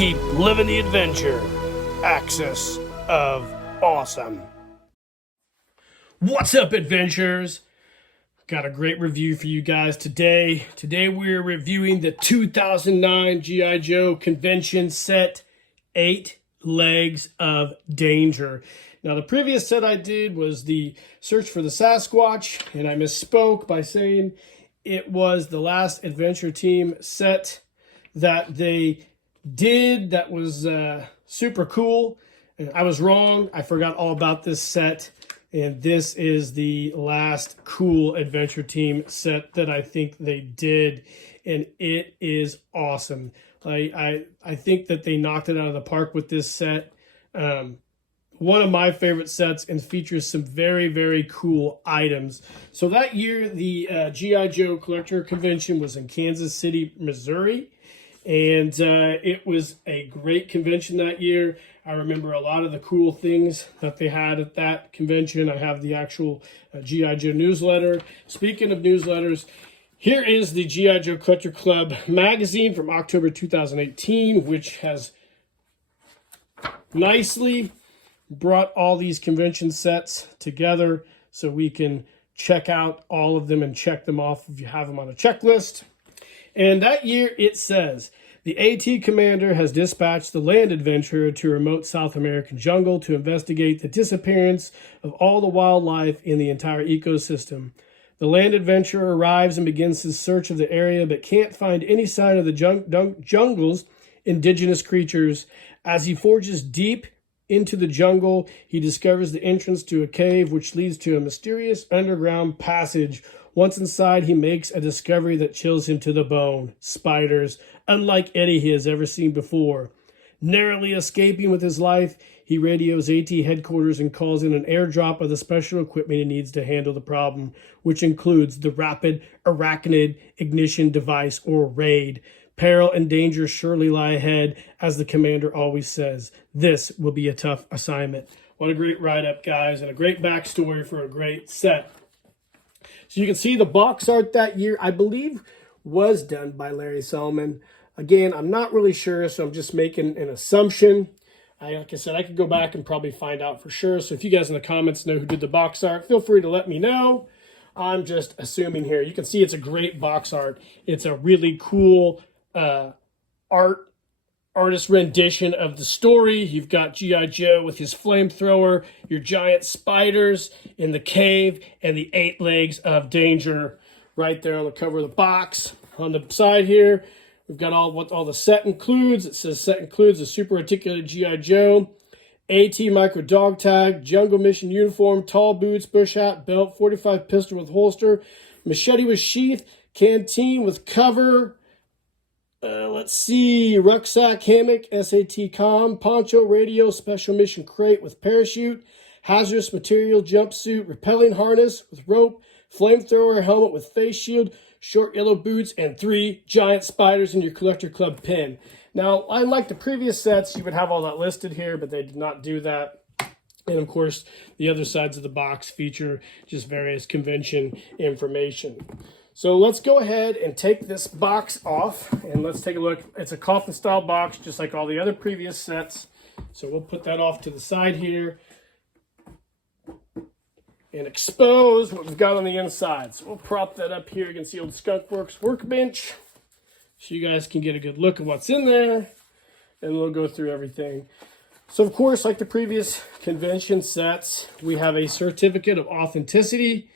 Keep living the adventure. Axis of Awesome. What's up, adventurers? Got a great review for you guys today. Today we're reviewing the 2009 G.I. Joe convention set, 8 Legs of Danger. Now, the previous set I did was the Search for the Sasquatch, and I misspoke by saying it was the last adventure team set that they did that was super cool. And I was wrong. I forgot all about this set. And this is the last cool adventure team set that I think they did. And it is awesome. I think that they knocked it out of the park with this set. One of my favorite sets, and features some very, very cool items. So that year, the G.I. Joe Collector Convention was in Kansas City, Missouri. And it was a great convention that year. I remember a lot of the cool things that they had at that convention. I have the actual G.I. Joe newsletter. Speaking of newsletters, here is the G.I. Joe Collector Club magazine from October 2018, which has nicely brought all these convention sets together so we can check out all of them and check them off if you have them on a checklist. And that year it says, the AT Commander has dispatched the land adventurer to a remote South American jungle to investigate the disappearance of all the wildlife in the entire ecosystem. The land adventurer arrives and begins his search of the area, but can't find any sign of the jungle's indigenous creatures. As he forges deep into the jungle, he discovers the entrance to a cave which leads to a mysterious underground passage. Once inside, he makes a discovery that chills him to the bone. Spiders, unlike any he has ever seen before. Narrowly escaping with his life, he radios AT headquarters and calls in an airdrop of the special equipment he needs to handle the problem, which includes the Rapid Arachnid Ignition Device, or RAID. Peril and danger surely lie ahead, as the commander always says. This will be a tough assignment. What a great write-up, guys, and a great backstory for a great set. So you can see the box art that year, I believe, was done by Larry Solomon. Again, I'm not really sure, so I'm just making an assumption. Like I said, I could go back and probably find out for sure. So if you guys in the comments know who did the box art, feel free to let me know. I'm just assuming here. You can see it's a great box art. It's a really cool artist rendition of the story. You've got G.I. Joe with his flamethrower, your giant spiders in the cave, and the 8 Legs of Danger right there on the cover of the box. On the side here, we've got what all the set includes. It says set includes a super articulated G.I. Joe, AT micro dog tag, jungle mission uniform, tall boots, bush hat, belt, 45 pistol with holster, machete with sheath, canteen with cover, let's see, rucksack, hammock, SAT comm, poncho, radio, special mission crate with parachute, hazardous material, jumpsuit, rappelling harness with rope, flamethrower, helmet with face shield, short yellow boots, and 3 giant spiders in your Collector Club pin. Now, unlike the previous sets, you would have all that listed here, but they did not do that. And of course, the other sides of the box feature just various convention information. So let's go ahead and take this box off, and let's take a look. It's a coffin style box, just like all the other previous sets. So we'll put that off to the side here and expose what we've got on the inside. So we'll prop that up here. You can see old Skunkworks workbench, so you guys can get a good look at what's in there, and we'll go through everything. So of course, like the previous convention sets, we have a certificate of authenticity,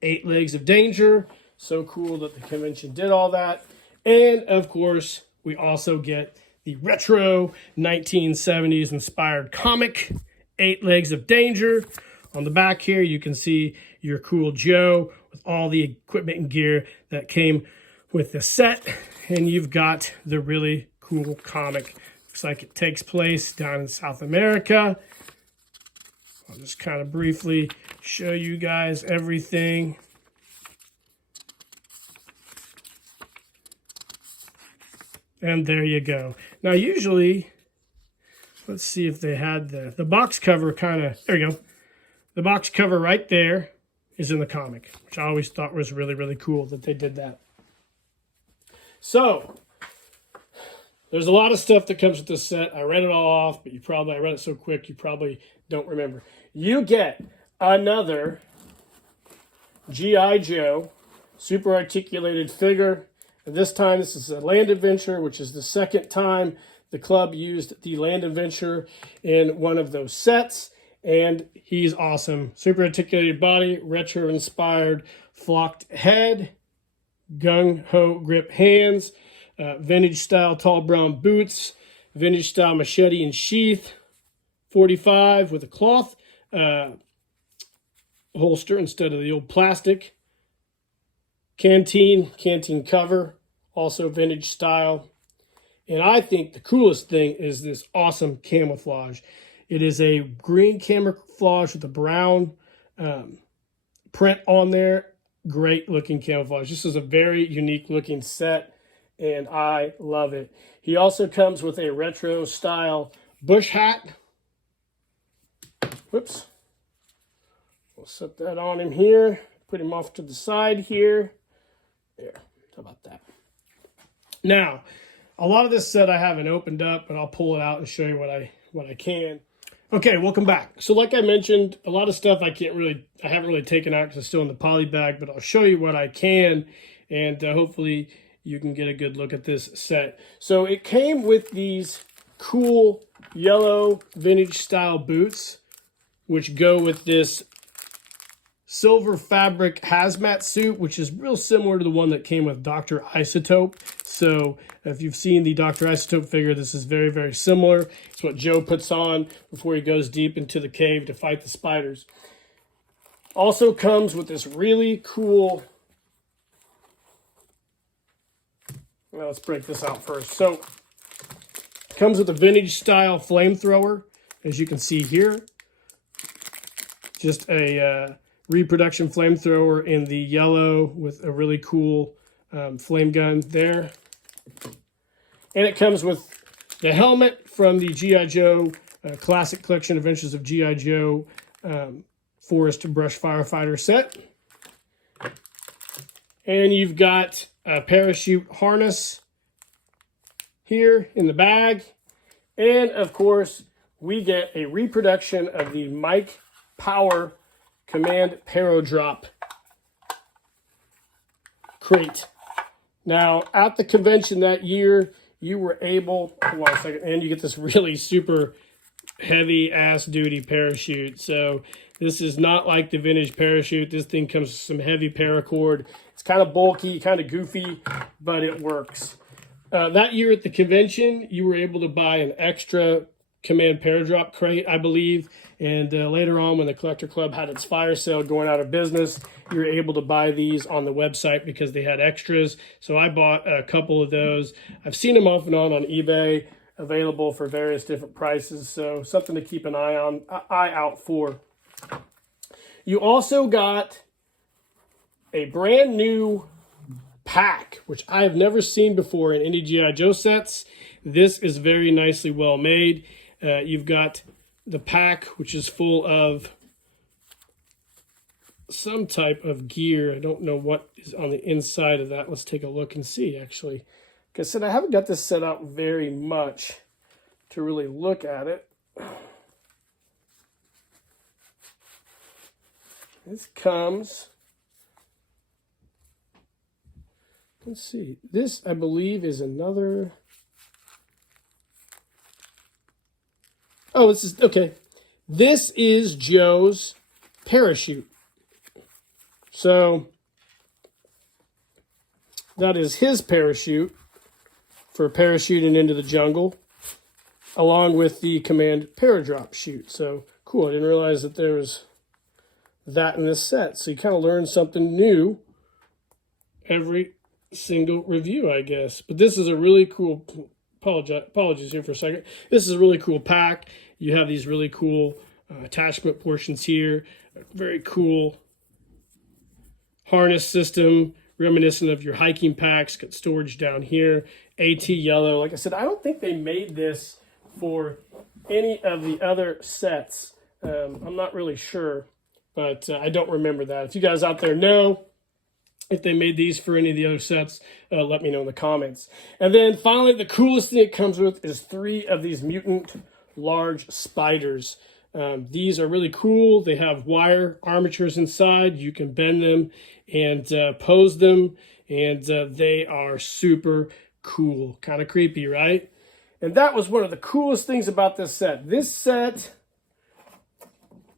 8 Legs of Danger. So cool that the convention did all that. And of course, we also get the retro 1970s inspired comic, 8 Legs of Danger. On the back here, you can see your cool Joe with all the equipment and gear that came with the set. And you've got the really cool comic. Looks like it takes place down in South America. I'll just kind of briefly show you guys everything. And there you go. Now, usually, let's see if they had the box cover kind of, there you go. The box cover right there is in the comic, which I always thought was really, really cool that they did that. So, there's a lot of stuff that comes with this set. I read it all off, but I read it so quick you probably don't remember. You get another G.I. Joe super articulated figure. And this time, this is a Land Adventure, which is the second time the club used the Land Adventure in one of those sets. And he's awesome. Super articulated body, retro-inspired flocked head, gung-ho grip hands, vintage-style tall brown boots, vintage-style machete and sheath, 45 with a cloth holster instead of the old plastic. Canteen cover, also vintage style. And I think the coolest thing is this awesome camouflage. It is a green camouflage with a brown print on there. Great looking camouflage. This is a very unique looking set, and I love it. He also comes with a retro style bush hat. Whoops. We'll set that on him here. Put him off to the side here. There. How about that? Now, a lot of this set I haven't opened up, but I'll pull it out and show you what I can. Okay, welcome back. So like I mentioned, a lot of stuff I haven't really taken out because it's still in the poly bag, but I'll show you what I can, and hopefully you can get a good look at this set. So it came with these cool yellow vintage style boots, which go with this silver fabric hazmat suit, which is real similar to the one that came with Dr. Isotope. So if you've seen the Dr. Isotope figure, this is very, very similar. It's what Joe puts on before he goes deep into the cave to fight the spiders. Also comes with this really cool... Well, let's break this out first. So it comes with a vintage style flamethrower, as you can see here. Just a reproduction flamethrower in the yellow with a really cool flame gun there. And it comes with the helmet from the G.I. Joe Classic Collection Adventures of G.I. Joe Forest Brush Firefighter set. And you've got a parachute harness here in the bag. And of course, we get a reproduction of the Mike Power Command Paradrop crate. Now, at the convention that year, you were able, hold on a second, and you get this really super heavy ass duty parachute. So this is not like the vintage parachute. This thing comes with some heavy paracord. It's kind of bulky, kind of goofy, but it works. That year at the convention, you were able to buy an extra Command Paradrop crate, I believe. And later on, when the Collector Club had its fire sale going out of business, you were able to buy these on the website because they had extras. So I bought a couple of those. I've seen them off and on eBay, available for various different prices. So something to keep an eye out for. You also got a brand new pack, which I have never seen before in any G.I. Joe sets. This is very nicely well made. You've got the pack, which is full of some type of gear. I don't know what is on the inside of that. Let's take a look and see, actually. Like I said, I haven't got this set out very much to really look at it. This comes... Let's see. This, I believe, is another... Oh, this is... Okay. This is Joe's parachute. So, that is his parachute for parachuting into the jungle, along with the Command Paradrop chute. So, cool. I didn't realize that there was that in this set. So, you kind of learn something new every single review, I guess. But this is a really cool... Apologies here for a second. This is a really cool pack. You have these really cool attachment portions here. Very cool harness system, reminiscent of your hiking packs. Got storage down here. AT yellow. Like I said, I don't think they made this for any of the other sets. I'm not really sure, but I don't remember that. If you guys out there know, If they made these for any of the other sets, let me know in the comments. And then finally, the coolest thing it comes with is 3 of these mutant large spiders. These are really cool. They have wire armatures inside. You can bend them and pose them, and they are super cool. Kind of creepy, right? And that was one of the coolest things about this set. This set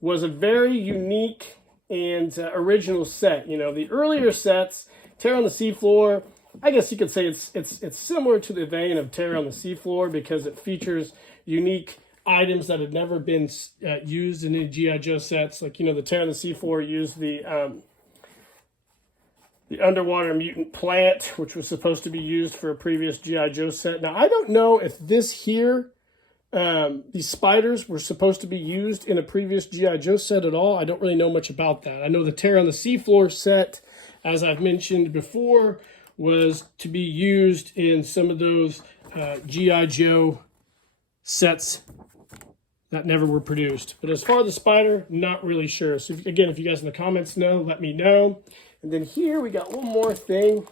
was a very unique and original set. You know, the earlier sets, Terror on the Seafloor, I guess you could say it's similar to the vein of Terror on the Seafloor because it features unique items that had never been used in any G.I. Joe sets. Like, you know, the Terror on the Seafloor used the underwater mutant plant, which was supposed to be used for a previous G.I. Joe set. Now, I don't know if this here, these spiders were supposed to be used in a previous G.I. Joe set at all. I don't really know much about that. I know the Terror on the Seafloor set, as I've mentioned before, was to be used in some of those G.I. Joe sets that never were produced. But as far as the spider, not really sure. So again, if you guys in the comments know, let me know. And then here we got one more thing.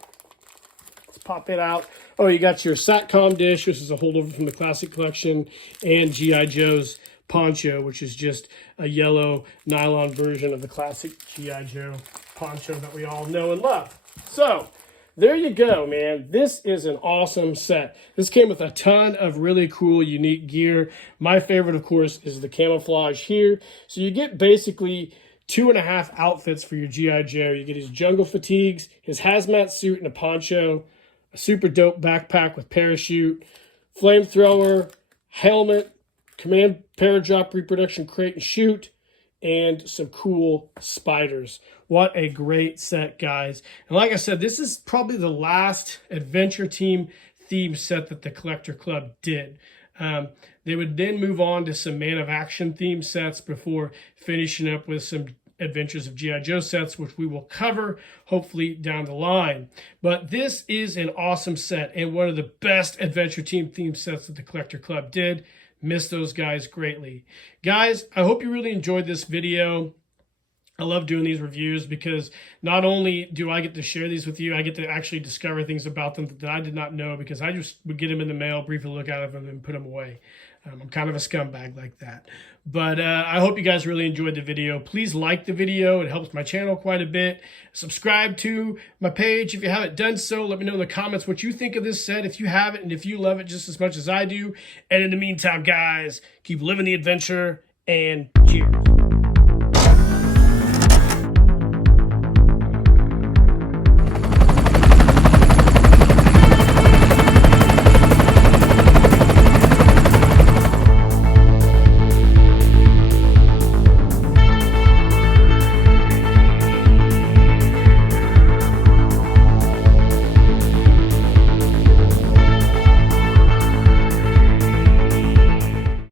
Let's pop it out. Oh, you got your Satcom dish. This is a holdover from the Classic Collection, and G.I. Joe's poncho, which is just a yellow nylon version of the classic G.I. Joe poncho that we all know and love. So there you go, man. This is an awesome set. This came with a ton of really cool, unique gear. My favorite, of course, is the camouflage here. So you get basically 2.5 outfits for your G.I. Joe. You get his jungle fatigues, his hazmat suit and a poncho, a super dope backpack with parachute, flamethrower, helmet, command paradrop reproduction crate and chute, and some cool spiders. What a great set, guys. And like I said, this is probably the last Adventure Team theme set that the Collector Club did. They would then move on to some Man of Action theme sets before finishing up with some Adventures of G.I. Joe sets, which we will cover hopefully down the line. But this is an awesome set and one of the best Adventure Team theme sets that the Collector Club did. Miss those guys greatly. Guys, I hope you really enjoyed this video. I love doing these reviews because not only do I get to share these with you, I get to actually discover things about them that I did not know because I just would get them in the mail, briefly look at them, and put them away. I'm kind of a scumbag like that. But I hope you guys really enjoyed the video. Please like the video. It helps my channel quite a bit. Subscribe to my page if you haven't done so. Let me know in the comments what you think of this set, if you have it, and if you love it just as much as I do. And in the meantime, guys, keep living the adventure, and cheers.